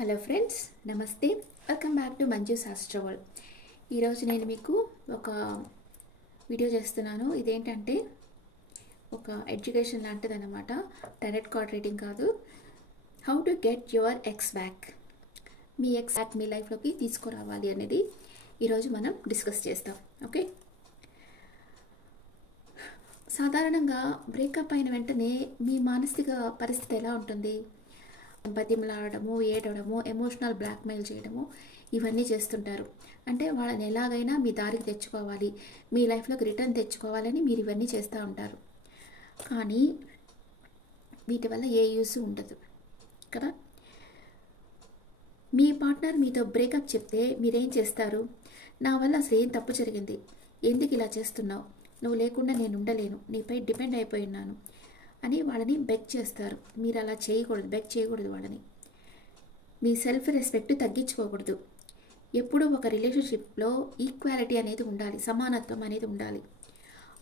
Hello friends, నమస్తే. Welcome back to Manju శాస్త్ర world. ఈరోజు నేను మీకు ఒక వీడియో చేస్తున్నాను. ఇదేంటంటే ఒక ఎడ్యుకేషన్ లాంటిది అనమాట. డైరెక్ట్ కార్డ్ రీడింగ్ కాదు. How to get your ex back. మీ ఎక్స్ బ్యాక్ మీ లైఫ్లోకి తీసుకురావాలి అనేది ఈరోజు మనం డిస్కస్ చేస్తాం. ఓకే, సాధారణంగా బ్రేకప్ అయిన వెంటనే మీ మానసిక పరిస్థితి ఎలా ఉంటుంది? బతిమలాడము, ఏడవడము, ఎమోషనల్ బ్లాక్మెయిల్ చేయడము, ఇవన్నీ చేస్తుంటారు. అంటే వాళ్ళని ఎలాగైనా మీ దారికి తెచ్చుకోవాలి, మీ లైఫ్లోకి రిటర్న్ తెచ్చుకోవాలని మీరు ఇవన్నీ చేస్తూ ఉంటారు. కానీ వీటి వల్ల ఏ యూస్ ఉండదు కదా. మీ పార్ట్నర్ మీతో బ్రేకప్ చెప్తే మీరేం చేస్తారు? నా వల్ల అసలు ఏం తప్పు జరిగింది, ఎందుకు ఇలా చేస్తున్నావు, నువ్వు లేకుండా నేను ఉండలేను, నీపై డిపెండ్ అయిపోయి ఉన్నాను అని వాళ్ళని బెగ్ చేస్తారు. మీరు అలా చేయకూడదు, బెగ్ చేయకూడదు వాళ్ళని. మీ సెల్ఫ్ రెస్పెక్ట్ తగ్గించుకోకూడదు. ఎప్పుడూ ఒక రిలేషన్షిప్లో ఈక్వాలిటీ అనేది ఉండాలి, సమానత్వం అనేది ఉండాలి.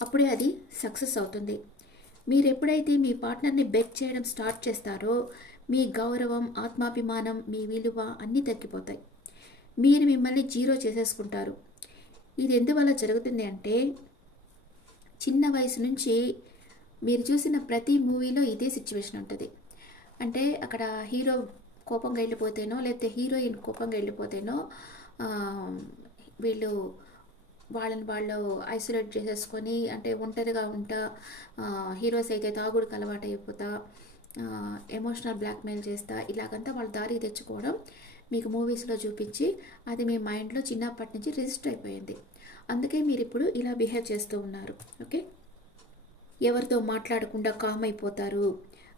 అప్పుడే అది సక్సెస్ అవుతుంది. మీరు ఎప్పుడైతే మీ పార్ట్నర్ని బెగ్ చేయడం స్టార్ట్ చేస్తారో మీ గౌరవం, ఆత్మాభిమానం, మీ విలువ అన్నీ తగ్గిపోతాయి. మీరు మిమ్మల్ని జీరో చేసేసుకుంటారు. ఇది ఎందువల్ల జరుగుతుంది అంటే, చిన్న వయసు నుంచి మీరు చూసిన ప్రతి మూవీలో ఇదే సిచ్యువేషన్ ఉంటుంది. అంటే అక్కడ హీరో కోపంగా వెళ్ళిపోతేనో లేకపోతే హీరోయిన్ కోపంగా వెళ్ళిపోతేనో వీళ్ళు వాళ్ళు ఐసోలేట్ చేసేసుకొని, అంటే ఒంటరిగా ఉంటా, హీరోస్ అయితే తాగుడుకు అలవాటు అయిపోతా, ఎమోషనల్ బ్లాక్మెయిల్ చేస్తా, ఇలాగంతా వాళ్ళ దారికి తెచ్చుకోవడం మీకు మూవీస్లో చూపించి అది మీ మైండ్లో చిన్నప్పటి నుంచి రిజిస్టర్ అయిపోయింది. అందుకే మీరు ఇప్పుడు ఇలా బిహేవ్ చేస్తూ ఉన్నారు. ఓకే, ఎవరితో మాట్లాడకుండా కామ్ అయిపోతారు,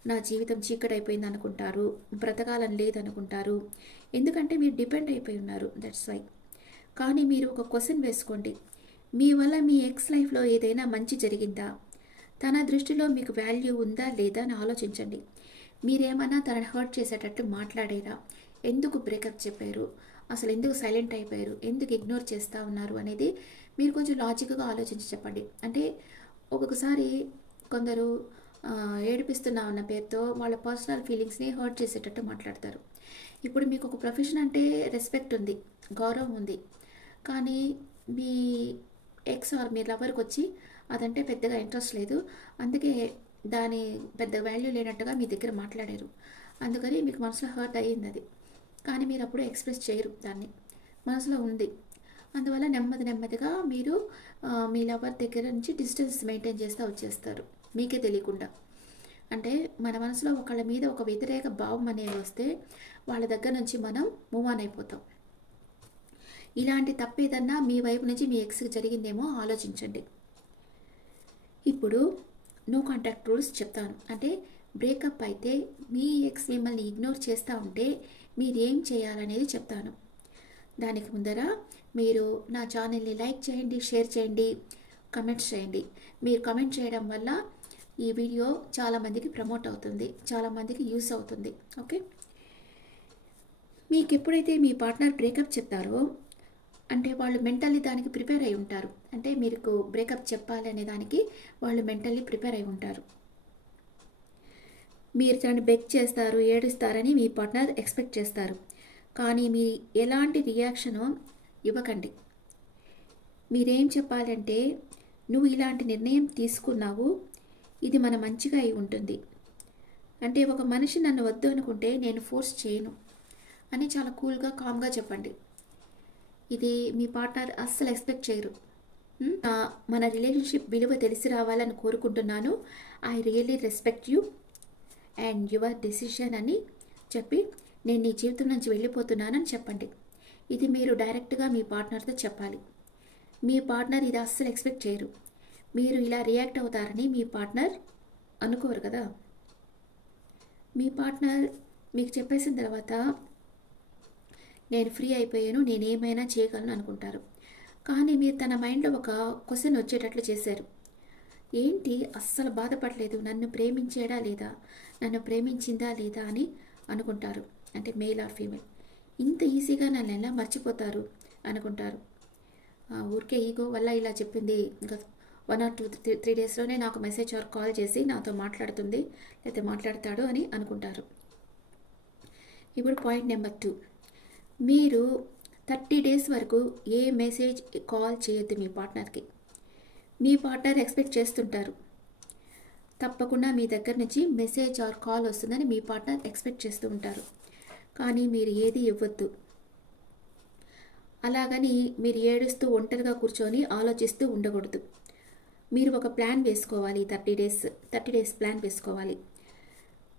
నా జీవితం చీకటైపోయింది అనుకుంటారు, బ్రతకాలని లేదనుకుంటారు. ఎందుకంటే మీరు డిపెండ్ అయిపోయి ఉన్నారు, దట్స్ వై. కానీ మీరు ఒక క్వశ్చన్ వేసుకోండి, మీ వల్ల మీ ఎక్స్ లైఫ్లో ఏదైనా మంచి జరిగిందా, తన దృష్టిలో మీకు వాల్యూ ఉందా లేదా అని ఆలోచించండి. మీరేమన్నా తనని హర్ట్ చేసేటట్టు మాట్లాడారా, ఎందుకు బ్రేకప్ చెప్పారు, అసలు ఎందుకు సైలెంట్ అయిపోయారు, ఎందుకు ఇగ్నోర్ చేస్తూ ఉన్నారు అనేది మీరు కొంచెం లాజిక్గా ఆలోచించి చెప్పండి. అంటే ఒక్కొక్కసారి కొందరు ఏడిపిస్తున్నా ఉన్న పేరుతో వాళ్ళ పర్సనల్ ఫీలింగ్స్ని హర్ట్ చేసేటట్టు మాట్లాడతారు. ఇప్పుడు మీకు ఒక ప్రొఫెషన్ అంటే రెస్పెక్ట్ ఉంది, గౌరవం ఉంది. కానీ మీ ఎక్స్ ఆర్ మీ లవర్కి వచ్చి అదంటే పెద్దగా ఇంట్రెస్ట్ లేదు, అందుకే దాని పెద్ద వాల్యూ లేనట్టుగా మీ దగ్గర మాట్లాడారు. అందుకని మీకు మనసులో హర్ట్ అయ్యింది అది. కానీ మీరు అప్పుడు ఎక్స్ప్రెస్ చేయరు, దాన్ని మనసులో ఉంది. అందువల్ల నెమ్మదిగా మీరు మీ లవర్ దగ్గర నుంచి డిస్టెన్స్ మెయింటైన్ చేస్తూ వచ్చేస్తారు మీకే తెలియకుండా. అంటే మన మనసులో ఒకళ్ళ మీద ఒక వ్యతిరేక భావం అనేది వస్తే వాళ్ళ దగ్గర నుంచి మనం మూవ్ ఆన్ అయిపోతాం. ఇలాంటి తప్పు ఏదన్నా మీ వైపు నుంచి మీ ఎక్స్కి జరిగిందేమో ఆలోచించండి. ఇప్పుడు నో కాంటాక్ట్ రూల్స్ చెప్తాను. అంటే బ్రేకప్ అయితే మీ ఎక్స్ మిమ్మల్ని ఇగ్నోర్ చేస్తూ ఉంటే మీరు ఏం చేయాలనేది చెప్తాను. దానికి ముందర మీరు నా ఛానల్ని లైక్ చేయండి, షేర్ చేయండి, కమెంట్స్ చేయండి. మీరు కమెంట్ చేయడం వల్ల ఈ వీడియో చాలామందికి ప్రమోట్ అవుతుంది, చాలామందికి యూస్ అవుతుంది. ఓకే, మీకు ఎప్పుడైతే మీ పార్ట్నర్ బ్రేకప్ చెప్తారో అంటే వాళ్ళు మెంటల్లీ దానికి ప్రిపేర్ అయి ఉంటారు. అంటే మీకు బ్రేకప్ చెప్పాలి అనే దానికి వాళ్ళు మెంటల్లీ ప్రిపేర్ అయి ఉంటారు. మీరు తనని బెగ్ చేస్తారు, ఏడుస్తారని మీ పార్ట్నర్ ఎక్స్పెక్ట్ చేస్తారు. కానీ మీ ఎలాంటి రియాక్షను ఇవ్వకండి. మీరేం చెప్పాలంటే, నువ్వు ఇలాంటి నిర్ణయం తీసుకున్నావు, ఇది మన మంచిగా అయి ఉంటుంది. అంటే ఒక మనిషి నన్ను వద్దు అనుకుంటే నేను ఫోర్స్ చేయను అని చాలా కూల్గా, కామ్గా చెప్పండి. ఇది మీ పార్ట్నర్ అస్సలు ఎక్స్పెక్ట్ చేయరు. మన రిలేషన్షిప్ విలువ తెలిసి రావాలని కోరుకుంటున్నాను, I really respect you and your decision అని చెప్పి నేను నీ జీవితం నుంచి వెళ్ళిపోతున్నానని చెప్పండి. ఇది మీరు డైరెక్ట్గా మీ పార్ట్నర్తో చెప్పాలి. మీ పార్ట్నర్ ఇది అస్సలు ఎక్స్పెక్ట్ చేయరు. మీరు ఇలా రియాక్ట్ అవుతారని మీ పార్ట్నర్ అనుకోరు కదా. మీ పార్ట్నర్ మీకు చెప్పేసిన తర్వాత నేను ఫ్రీ అయిపోయాను, నేనేమైనా చేయగలను అనుకుంటారు. కానీ మీరు తన మైండ్లో ఒక క్వశ్చన్ వచ్చేటట్లు చేశారు. ఏంటి అస్సలు బాధపడలేదు, నన్ను ప్రేమించేడా లేదా, నన్ను ప్రేమించిందా లేదా అని అనుకుంటారు. అంటే మేల్ ఆర్ ఫీమేల్. ఇంత ఈజీగా నన్ను ఎలా మర్చిపోతారు అనుకుంటారు. ఊరికే ఈగో వల్ల ఇలా చెప్పింది, ఇంకా 1 or 2 డేస్లోనే నాకు మెసేజ్ ఆర్ కాల్ చేసి నాతో మాట్లాడుతుంది లేకపోతే మాట్లాడతాడు అని అనుకుంటారు. ఇప్పుడు పాయింట్ నెంబర్ 2, మీరు 30 డేస్ వరకు ఏ మెసేజ్, కాల్ చేయొద్దు మీ పార్ట్నర్కి. మీ పార్ట్నర్ ఎక్స్పెక్ట్ చేస్తుంటారు, తప్పకుండా మీ దగ్గర నుంచి మెసేజ్ ఆర్ కాల్ వస్తుందని మీ పార్ట్నర్ ఎక్స్పెక్ట్ చేస్తూ ఉంటారు. కానీ మీరు ఏది ఇవ్వద్దు. అలాగని మీరు ఏడుస్తూ ఒంటరిగా కూర్చొని ఆలోచిస్తూ ఉండకూడదు. మీరు ఒక ప్లాన్ వేసుకోవాలి. 30 డేస్ ప్లాన్ వేసుకోవాలి.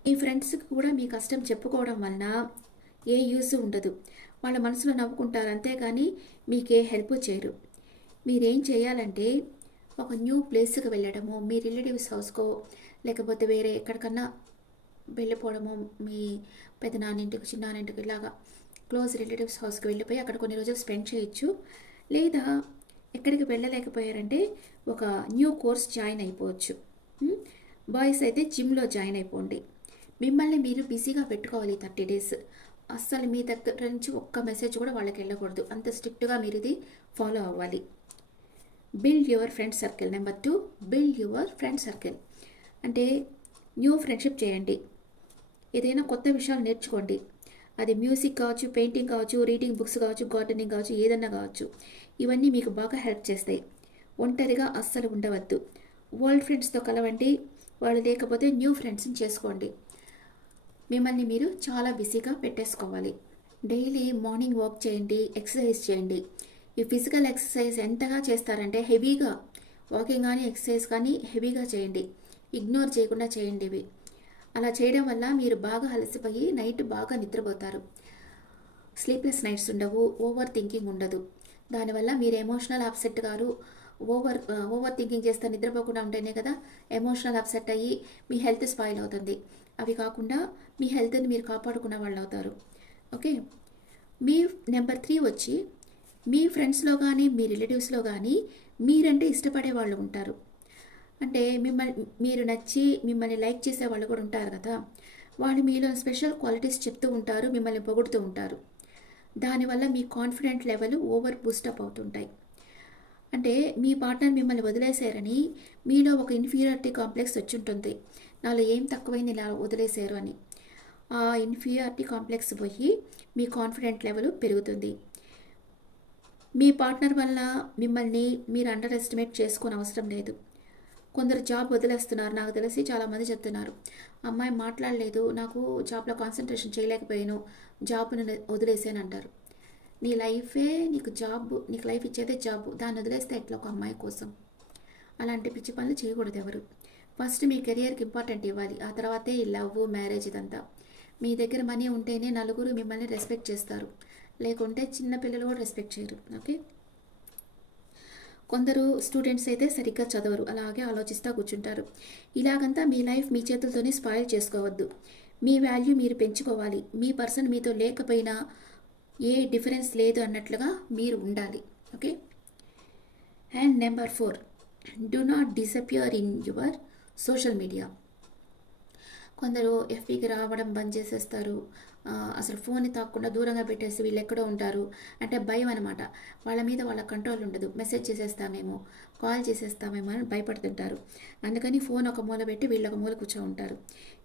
మీ ఫ్రెండ్స్కి కూడా మీ కష్టం చెప్పుకోవడం వలన ఏ యూస్ ఉండదు. వాళ్ళ మనసులో నవ్వుకుంటారు, అంతేగాని మీకే హెల్ప్ చేయరు. మీరేం చేయాలంటే ఒక న్యూ ప్లేస్కి వెళ్ళడము, మీ రిలేటివ్స్ హౌస్కో లేకపోతే వేరే ఎక్కడికన్నా వెళ్ళిపోవడము, మీ పెద్దనాన్నింటికి చిన్నాన్నింటికి ఇలాగా క్లోజ్ రిలేటివ్స్ హౌస్కి వెళ్ళిపోయి అక్కడ కొన్ని రోజులు స్పెండ్ చేయొచ్చు. లేదా ఎక్కడికి వెళ్ళలేకపోయారంటే ఒక న్యూ కోర్స్ జాయిన్ అయిపోవచ్చు. బాయ్స్ అయితే జిమ్లో జాయిన్ అయిపోండి. మిమ్మల్ని మీరు బిజీగా పెట్టుకోవాలి 30 డేస్. అస్సలు మీ దగ్గర నుంచి ఒక్క మెసేజ్ కూడా వాళ్ళకి వెళ్ళకూడదు. అంత స్ట్రిక్ట్గా మీరు ఇది ఫాలో అవ్వాలి. Build your friend circle. Number 2, build your friend circle. అంటే న్యూ ఫ్రెండ్షిప్ చేయండి. ఏదైనా కొత్త విషయాలు నేర్చుకోండి. అది మ్యూజిక్ కావచ్చు, పెయింటింగ్ కావచ్చు, రీడింగ్ బుక్స్ కావచ్చు, గార్డెనింగ్ కావచ్చు, ఏదన్నా కావచ్చు. ఇవన్నీ మీకు బాగా హెల్ప్ చేస్తాయి. ఒంటరిగా అస్సలు ఉండవద్దు. ఓల్డ్ ఫ్రెండ్స్తో కలవండి. వాళ్ళు లేకపోతే న్యూ ఫ్రెండ్స్ని చేసుకోండి. మిమ్మల్ని మీరు చాలా బిజీగా పెట్టేసుకోవాలి. డైలీ మార్నింగ్ వాక్ చేయండి, ఎక్సర్సైజ్ చేయండి. ఈ ఫిజికల్ ఎక్సర్సైజ్ ఎంతగా చేస్తారంటే హెవీగా వాకింగ్ కానీ ఎక్సర్సైజ్ కానీ హెవీగా చేయండి. ఇగ్నోర్ చేయకుండా చేయండి ఇవి. అలా చేయడం వల్ల మీరు బాగా అలసిపోయి నైట్ బాగా నిద్రపోతారు. స్లీప్లెస్ నైట్స్ ఉండవు, ఓవర్ థింకింగ్ ఉండదు. దానివల్ల మీరు ఎమోషనల్ అప్సెట్ గారు. ఓవర్ థింకింగ్ చేస్తే నిద్రపోకుండా ఉంటేనే కదా ఎమోషనల్ అప్సెట్ అయ్యి మీ హెల్త్ స్పాయిల్ అవుతుంది. అవి కాకుండా మీ హెల్త్ని మీరు కాపాడుకున్న వాళ్ళు అవుతారు. ఓకే. మీ నెంబర్ 3 వచ్చి, మీ ఫ్రెండ్స్లో కానీ మీ రిలేటివ్స్లో కానీ మీరంటే ఇష్టపడే వాళ్ళు ఉంటారు. అంటే మీరు నచ్చి మిమ్మల్ని లైక్ చేసే వాళ్ళు కూడా ఉంటారు కదా. వాళ్ళు మీలో స్పెషల్ క్వాలిటీస్ చెప్తూ ఉంటారు, మిమ్మల్ని పొగుడుతూ ఉంటారు. దానివల్ల మీ కాన్ఫిడెంట్ లెవెల్ ఓవర్ బూస్టప్ అవుతుంటాయి. అంటే మీ పార్ట్నర్ మిమ్మల్ని వదిలేశారని మీలో ఒక ఇన్ఫీరియారిటీ కాంప్లెక్స్ వచ్చి ఉంటుంది. నాలో ఏం తక్కువైంది ఇలా వదిలేశారు అని. ఆ ఇన్ఫీరియారిటీ కాంప్లెక్స్ పోయి మీ కాన్ఫిడెంట్ లెవెల్ పెరుగుతుంది. మీ పార్ట్నర్ వల్ల మిమ్మల్ని మీరు అండర్ ఎస్టిమేట్ చేసుకునే అవసరం లేదు. కొందరు జాబ్ వదిలేస్తున్నారు. నాకు తెలిసి చాలామంది చెప్తున్నారు, అమ్మాయి మాట్లాడలేదు, నాకు జాబ్లో కాన్సన్ట్రేషన్ చేయలేకపోయాను, జాబ్ను వదిలేసాను అంటారు. నీ లైఫే నీకు జాబ్, నీకు లైఫ్ ఇచ్చేదే జాబ్. దాన్ని వదిలేస్తే ఎట్లా ఒక అమ్మాయి కోసం? అలాంటి పిచ్చి పనులు చేయకూడదు ఎవరు. ఫస్ట్ మీ కెరియర్కి ఇంపార్టెంట్ ఇవ్వాలి. ఆ తర్వాతే ఈ లవ్, మ్యారేజ్ ఇదంతా. మీ దగ్గర మనీ ఉంటేనే నలుగురు మిమ్మల్ని రెస్పెక్ట్ చేస్తారు, లేకుంటే చిన్నపిల్లలు కూడా రెస్పెక్ట్ చేయరు. ఓకే. కొందరు స్టూడెంట్స్ అయితే సరిగ్గా చదవరు, అలాగే ఆలోచిస్తూ కూర్చుంటారు. ఇలాగంతా మీ లైఫ్ మీ చేతులతోనే స్పాయిల్ చేసుకోవద్దు. మీ వాల్యూ మీరు పెంచుకోవాలి. మీ పర్సన్ మీతో లేకపోయినా ఏ డిఫరెన్స్ లేదు అన్నట్లుగా మీరు ఉండాలి. Okay. And number 4, do not disappear in your social media. కొందరు ఎఫ్బీకి రావడం బంద్ చేసేస్తారు. అసలు ఫోన్ని తాకుండా దూరంగా పెట్టేసి వీళ్ళు ఎక్కడో ఉంటారు. అంటే భయం అనమాట. వాళ్ళ మీద వాళ్ళ కంట్రోల్ ఉండదు. మెసేజ్ చేసేస్తామేమో, కాల్ చేసేస్తామేమో అని భయపడుతుంటారు. అందుకని ఫోన్ ఒక మూల పెట్టి వీళ్ళు ఒక మూల కూర్చో ఉంటారు.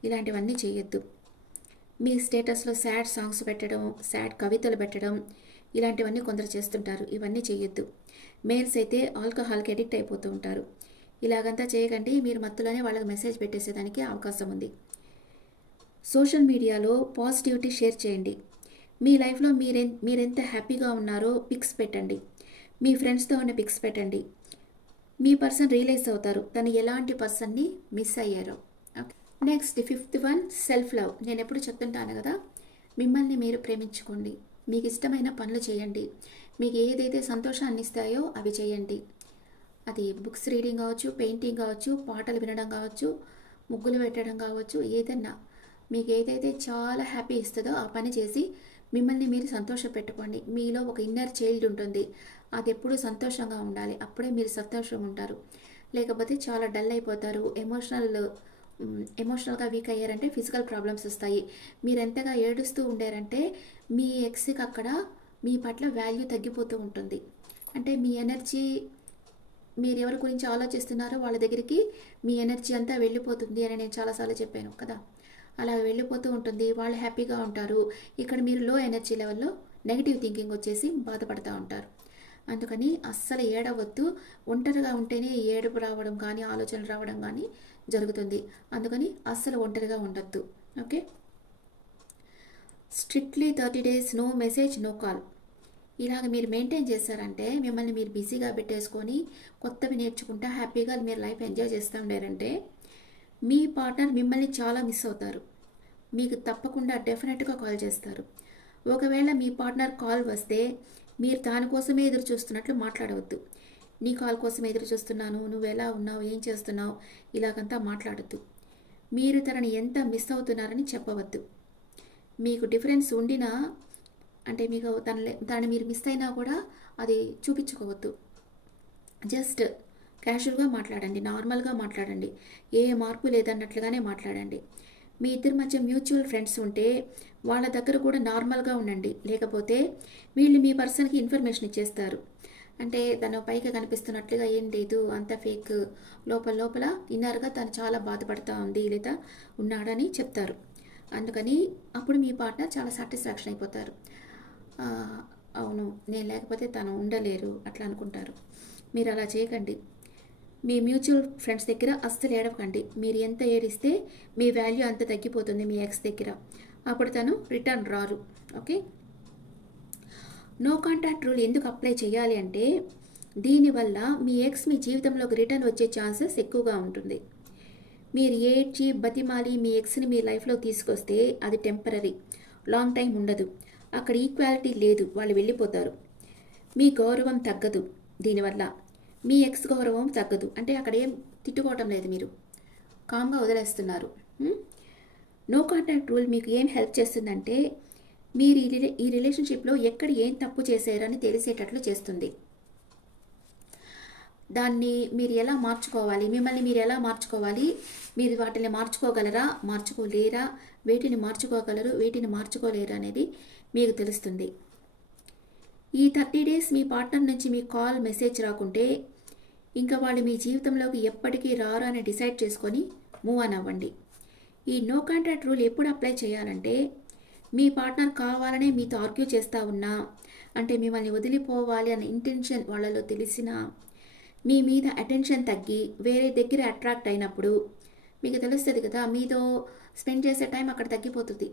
ఇలాంటివన్నీ చేయొద్దు. మీ స్టేటస్లో సాడ్ సాంగ్స్ పెట్టడం, సాడ్ కవితలు పెట్టడం, ఇలాంటివన్నీ కొందరు చేస్తుంటారు. ఇవన్నీ చేయొద్దు. మేల్స్ అయితే ఆల్కహాల్కి అడిక్ట్ అయిపోతూ ఉంటారు. ఇలాగంతా చేయకండి. మీరు మత్తులోనే వాళ్ళకి మెసేజ్ పెట్టేసేదానికి అవకాశం ఉంది. సోషల్ మీడియాలో పాజిటివిటీ షేర్ చేయండి. మీ లైఫ్లో మీరెంత హ్యాపీగా ఉన్నారో పిక్స్ పెట్టండి. మీ ఫ్రెండ్స్తో ఉన్న పిక్స్ పెట్టండి. మీ పర్సన్ రియలైజ్ అవుతారు తను ఎలాంటి పర్సన్ని మిస్ అయ్యారో. Next 5th one, self love. నేను ఎప్పుడు చెప్తుంటాను కదా, మిమ్మల్ని మీరు ప్రేమించుకోండి. మీకు ఇష్టమైన పనులు చేయండి. మీకు ఏదైతే సంతోషాన్ని ఇస్తాయో అవి చేయండి. అది బుక్స్ రీడింగ్ కావచ్చు, పెయింటింగ్ కావచ్చు, పాటలు వినడం కావచ్చు, ముగ్గులు పెట్టడం కావచ్చు, ఏదన్నా మీకు ఏదైతే చాలా హ్యాపీ ఇస్తుందో ఆ పని చేసి మిమ్మల్ని మీరు సంతోషపెట్టుకోండి. మీలో ఒక ఇన్నర్ చైల్డ్ ఉంటుంది, అది ఎప్పుడూ సంతోషంగా ఉండాలి. అప్పుడే మీరు సంతోషంగా ఉంటారు. లేకపోతే చాలా డల్ అయిపోతారు. ఎమోషనల్గా వీక్ అయ్యారంటే ఫిజికల్ ప్రాబ్లమ్స్ వస్తాయి. మీరు ఎంతగా ఏడుస్తూ ఉండారంటే మీ ఎక్స్కి అక్కడ మీ పట్ల వాల్యూ తగ్గిపోతూ ఉంటుంది. అంటే మీ ఎనర్జీ, మీరు ఎవరి గురించి ఆలోచిస్తున్నారో వాళ్ళ దగ్గరికి మీ ఎనర్జీ అంతా వెళ్ళిపోతుంది అని నేను చాలాసార్లు చెప్పాను కదా. అలా వెళ్ళిపోతూ ఉంటుంది. వాళ్ళు హ్యాపీగా ఉంటారు. ఇక్కడ మీరు లో ఎనర్జీ లెవెల్‌లో నెగెటివ్ థింకింగ్ వచ్చేసి బాధపడతా ఉంటారు. అందుకని అస్సలు ఏడవద్దు. ఒంటరిగా ఉంటేనే ఏడుపు రావడం కానీ, ఆలోచనలు రావడం కానీ జరుగుతుంది. అందుకని అస్సలు ఒంటరిగా ఉండొద్దు. Okay. Strictly 30 days no message, no call. ఇలాగ మీరు మెయింటైన్ చేశారంటే మిమ్మల్ని మీరు బిజీగా పెట్టేసుకొని కొత్తవి నేర్చుకుంటా హ్యాపీగా మీరు లైఫ్ ఎంజాయ్ చేస్తూ ఉండారంటే మీ పార్ట్నర్ మిమ్మల్ని చాలా మిస్ అవుతారు. మీకు తప్పకుండా డెఫినెట్గా కాల్ చేస్తారు. ఒకవేళ మీ పార్ట్నర్ కాల్ వస్తే మీరు దానికోసమే ఎదురు చూస్తున్నట్లు మాట్లాడవద్దు. నీ కాల్ కోసం ఎదురు చూస్తున్నాను, నువ్వు ఎలా ఉన్నావు, ఏం చేస్తున్నావు, ఇలాగంతా మాట్లాడద్దు. మీరు తనని ఎంత మిస్ అవుతున్నారని చెప్పవద్దు. మీకు డిఫరెన్స్ ఉండినా అంటే మీకు దాన్ని మీరు మిస్ అయినా కూడా అది చూపించుకోవద్దు. జస్ట్ క్యాజువల్గా మాట్లాడండి, నార్మల్గా మాట్లాడండి, ఏ మార్పు లేదన్నట్లుగానే మాట్లాడండి. మీ ఇద్దరి మధ్య మ్యూచువల్ ఫ్రెండ్స్ ఉంటే వాళ్ళ దగ్గర కూడా నార్మల్గా ఉండండి. లేకపోతే వీళ్ళు మీ పర్సన్కి ఇన్ఫర్మేషన్ ఇచ్చేస్తారు. అంటే తను పైకి కనిపిస్తున్నట్లుగా ఏం లేదు, అంత ఫేక్, లోపల లోపల ఇన్నర్గా తను చాలా బాధపడుతూ ఉంది లేదా ఉన్నాడని చెప్తారు. అందుకని అప్పుడు మీ పార్ట్నర్ చాలా సాటిస్ఫాక్షన్ అయిపోతారు. అవును, నేను లేకపోతే తను ఉండలేరు అట్లా అనుకుంటారు. మీరు అలా చేయకండి. మీ మ్యూచువల్ ఫ్రెండ్స్ దగ్గర అస్సలు ఏడవకండి. మీరు ఎంత ఏడిస్తే మీ వాల్యూ అంత తగ్గిపోతుంది మీ ఎక్స్ దగ్గర. అప్పుడు తను రిటర్న్ రారు. ఓకే. నో కాంటాక్ట్ రూల్ ఎందుకు అప్లై చేయాలి అంటే దీనివల్ల మీ ఎక్స్ మీ జీవితంలోకి రిటర్న్ వచ్చే ఛాన్సెస్ ఎక్కువగా ఉంటుంది. మీరు ఏడ్చి బతిమాలి మీ ఎక్స్ని మీ లైఫ్లో తీసుకొస్తే అది టెంపరీ, లాంగ్ టైం ఉండదు. అక్కడ ఈక్వాలిటీ లేదు, వాళ్ళు వెళ్ళిపోతారు. మీ గౌరవం తగ్గదు. దీనివల్ల మీ ఎక్స్ గౌరవం తగ్గదు. అంటే అక్కడ ఏం తిట్టుకోవటం లేదు, మీరు కామ్గా వదిలేస్తున్నారు. నో కాంటాక్ట్ రూల్ మీకు ఏం హెల్ప్ చేస్తుందంటే మీరు ఈ రిలేషన్షిప్లో ఎక్కడ ఏం తప్పు చేశారని తెలిసేటట్లు చేస్తుంది. దాన్ని మీరు ఎలా మార్చుకోవాలి, మిమ్మల్ని మీరు ఎలా మార్చుకోవాలి, మీరు వాటిని మార్చుకోగలరా, మార్చుకోలేరా, వేటిని మార్చుకోగలరు, వేటిని మార్చుకోలేరు అనేది మీకు తెలుస్తుంది. ఈ 30 డేస్ మీ పార్ట్నర్ నుంచి మీ కాల్ మెసేజ్ రాకుంటే ఇంకా వాళ్ళు మీ జీవితంలోకి ఎప్పటికీ రారు అని డిసైడ్ చేసుకొని మూవ్ ఆన్ అవ్వండి. ఈ నో కాంటాక్ట్ రూల్ ఎప్పుడు అప్లై చేయాలంటే మీ పార్ట్నర్ కావాలనే మీతో ఆర్గ్యూ చేస్తూ ఉన్నా, అంటే మిమ్మల్ని వదిలిపోవాలి అనే ఇంటెన్షన్ వాళ్ళలో తెలిసినా, మీ మీద అటెన్షన్ తగ్గి వేరే దగ్గర అట్రాక్ట్ అయినప్పుడు మీకు తెలుస్తుంది కదా, మీతో స్పెండ్ చేసే టైం అక్కడ తగ్గిపోతుంది.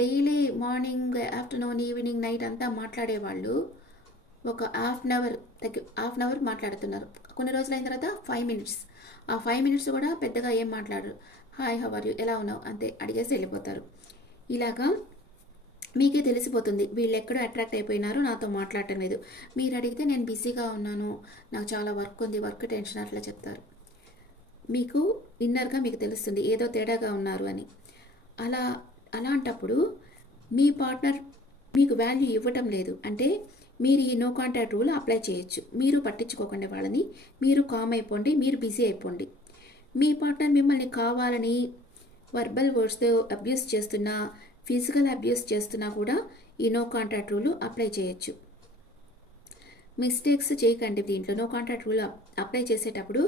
Daily morning, afternoon, evening, night అంతా మాట్లాడేవాళ్ళు ఒక హాఫ్ అన్ అవర్ మాట్లాడుతున్నారు. కొన్ని రోజులు అయిన తర్వాత 5 మినిట్స్. ఆ 5 మినిట్స్ కూడా పెద్దగా ఏం మాట్లాడరు. హాయ్, హౌ ఆర్ యూ, ఎలా ఉన్నావు అంతే అడిగేసి వెళ్ళిపోతారు. ఇలాగా మీకే తెలిసిపోతుంది వీళ్ళు ఎక్కడో అట్రాక్ట్ అయిపోయినారు, నాతో మాట్లాడటం లేదు. మీరు అడిగితే నేను బిజీగా ఉన్నాను, నాకు చాలా వర్క్ ఉంది, వర్క్ టెన్షన్ అట్లా చెప్తారు. మీకు ఇన్నర్గా మీకు తెలుస్తుంది ఏదో తేడాగా ఉన్నారు అని. అలాంటప్పుడు మీ పార్ట్నర్ మీకు వాల్యూ ఇవ్వటం లేదు అంటే మీరు ఈ నో కాంటాక్ట్ రూల్ అప్లై చేయొచ్చు. మీరు పట్టించుకోకండి వాళ్ళని, మీరు కామ్ అయిపోండి, మీరు బిజీ అయిపోండి. మీ పార్ట్నర్ మిమ్మల్ని కావాలని వర్బల్ వర్డ్స్తో అబ్యూస్ చేస్తున్నా, ఫిజికల్ అబ్యూస్ చేస్తున్నా కూడా ఈ నో కాంటాక్ట్ రూల్ అప్లై చేయొచ్చు. మిస్టేక్స్ చేయకండి. దీంట్లో నో కాంటాక్ట్ రూల్ అప్లై చేసేటప్పుడు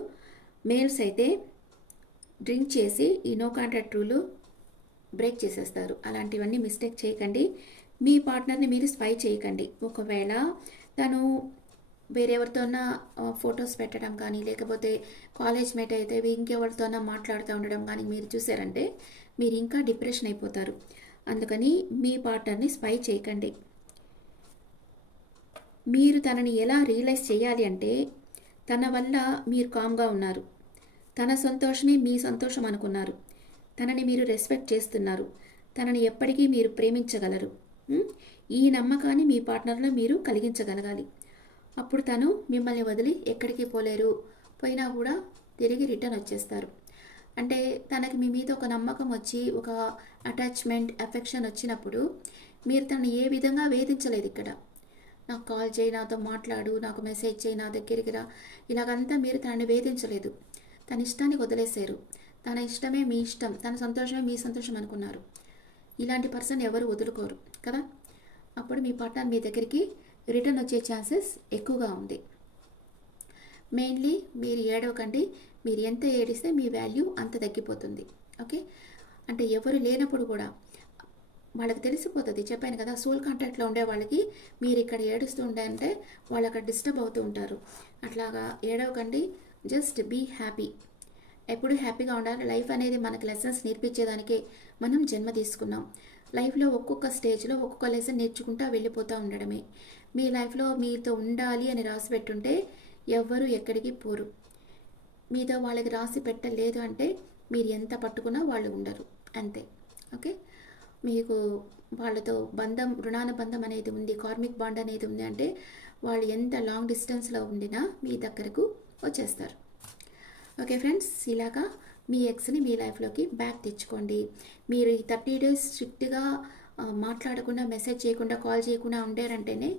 మేల్స్ అయితే డ్రింక్ చేసి ఈ నో కాంటాక్ట్ రూల్ బ్రేక్ చేసేస్తారు. అలాంటివన్నీ మిస్టేక్ చేయకండి. మీ పార్ట్నర్ని మీరు స్పై చేయకండి. ఒకవేళ తను వేరెవరితోనా ఫొటోస్ పెట్టడం కానీ, లేకపోతే కాలేజ్ మేట్ అయితే ఇంకెవరితోనా మాట్లాడుతూ ఉండడం కానీ మీరు చూసారంటే మీరు ఇంకా డిప్రెషన్ అయిపోతారు. అందుకని మీ పార్ట్నర్ని స్పై చేయకండి. మీరు తనని ఎలా రియలైజ్ చేయాలి అంటే తన వల్ల మీరు కామ్గా ఉన్నారు, తన సంతోషమే మీ సంతోషం అనుకున్నారు, తనని మీరు రెస్పెక్ట్ చేస్తున్నారు, తనని ఎప్పటికీ మీరు ప్రేమించగలరు. ఈ నమ్మకాన్ని మీ పార్ట్నర్లో మీరు కలిగించగలగాలి. అప్పుడు తను మిమ్మల్ని వదిలి ఎక్కడికి పోలేరు, పోయినా కూడా తిరిగి రిటర్న్ వచ్చేస్తారు. అంటే తనకి మీ మీద ఒక నమ్మకం వచ్చి, ఒక అటాచ్మెంట్, అఫెక్షన్ వచ్చినప్పుడు మీరు తనని ఏ విధంగా వేధించలేదు. ఇక్కడ నాకు కాల్ చేయి, నాతో మాట్లాడు, నాకు మెసేజ్ చేయి, నా దగ్గరికి రా, ఇలాగంతా మీరు తనని వేధించలేదు. తన ఇష్టానికి వదిలేశారు. తన ఇష్టమే మీ ఇష్టం, తన సంతోషమే మీ సంతోషం అనుకున్నారు. ఇలాంటి పర్సన్ ఎవరు వదులుకోరు కదా. అప్పుడు మీ పార్ట్నర్ మీ దగ్గరికి రిటర్న్ వచ్చే ఛాన్సెస్ ఎక్కువగా ఉంది. మెయిన్లీ మీరు ఏడవకండి. మీరు ఎంత ఏడిస్తే మీ వాల్యూ అంత తగ్గిపోతుంది. ఓకే. అంటే ఎవరు లేనప్పుడు కూడా వాళ్ళకి తెలిసిపోతుంది. చెప్పాను కదా, సోల్ కాంటాక్ట్లో ఉండే వాళ్ళకి మీరు ఇక్కడ ఏడుస్తూ ఉంటే అంటే వాళ్ళు అక్కడ డిస్టర్బ్ అవుతూ ఉంటారు. అట్లాగా ఏడవకండి, జస్ట్ బీ హ్యాపీ. ఎప్పుడు హ్యాపీగా ఉండాలి. లైఫ్ అనేది మనకి లెసన్స్ నేర్పించేదానికే మనం జన్మ తీసుకున్నాం. లైఫ్లో ఒక్కొక్క స్టేజ్లో ఒక్కొక్క లెసన్ నేర్చుకుంటూ వెళ్ళిపోతూ ఉండడమే. మీ లైఫ్లో మీతో ఉండాలి అని రాసి పెట్టుంటే ఎవ్వరూ ఎక్కడికి పోరు. మీతో వాళ్ళకి రాసి పెట్టలేదు అంటే మీరు ఎంత పట్టుకున్నా వాళ్ళు ఉండరు, అంతే. ఓకే, మీకు వాళ్ళతో బంధం, రుణానుబంధం అనేది ఉంది, కార్మిక్ బాండ్ అనేది ఉంది అంటే వాళ్ళు ఎంత లాంగ్ డిస్టెన్స్లో ఉండినా మీ దగ్గరకు వచ్చేస్తారు. ఓకే ఫ్రెండ్స్, ఇలాగా మీ ఎక్స్ని మీ లైఫ్లోకి బ్యాక్ తెచ్చుకోండి. మీరు ఈ 30 డేస్ స్ట్రిక్ట్గా మాట్లాడకుండా, మెసేజ్ చేయకుండా, కాల్ చేయకుండా ఉండారంటేనే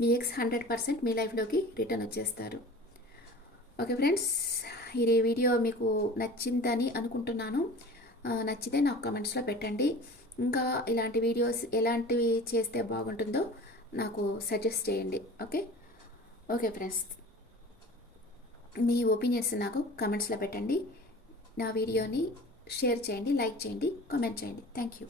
మీ ఎక్స్ 100% మీ లైఫ్లోకి రిటర్న్ వచ్చేస్తారు. ఓకే ఫ్రెండ్స్, ఈ వీడియో మీకు నచ్చిందని అనుకుంటున్నాను. నచ్చితే నాకు కామెంట్స్లో పెట్టండి. ఇంకా ఇలాంటి వీడియోస్ ఎలాంటివి చేస్తే బాగుంటుందో నాకు సజెస్ట్ చేయండి. ఓకే ఓకే ఫ్రెండ్స్, మీ ఒపీనియన్స్ నాకు కామెంట్స్లో పెట్టండి. నా వీడియోని షేర్ చేయండి, లైక్ చేయండి, కామెంట్ చేయండి. Thank you.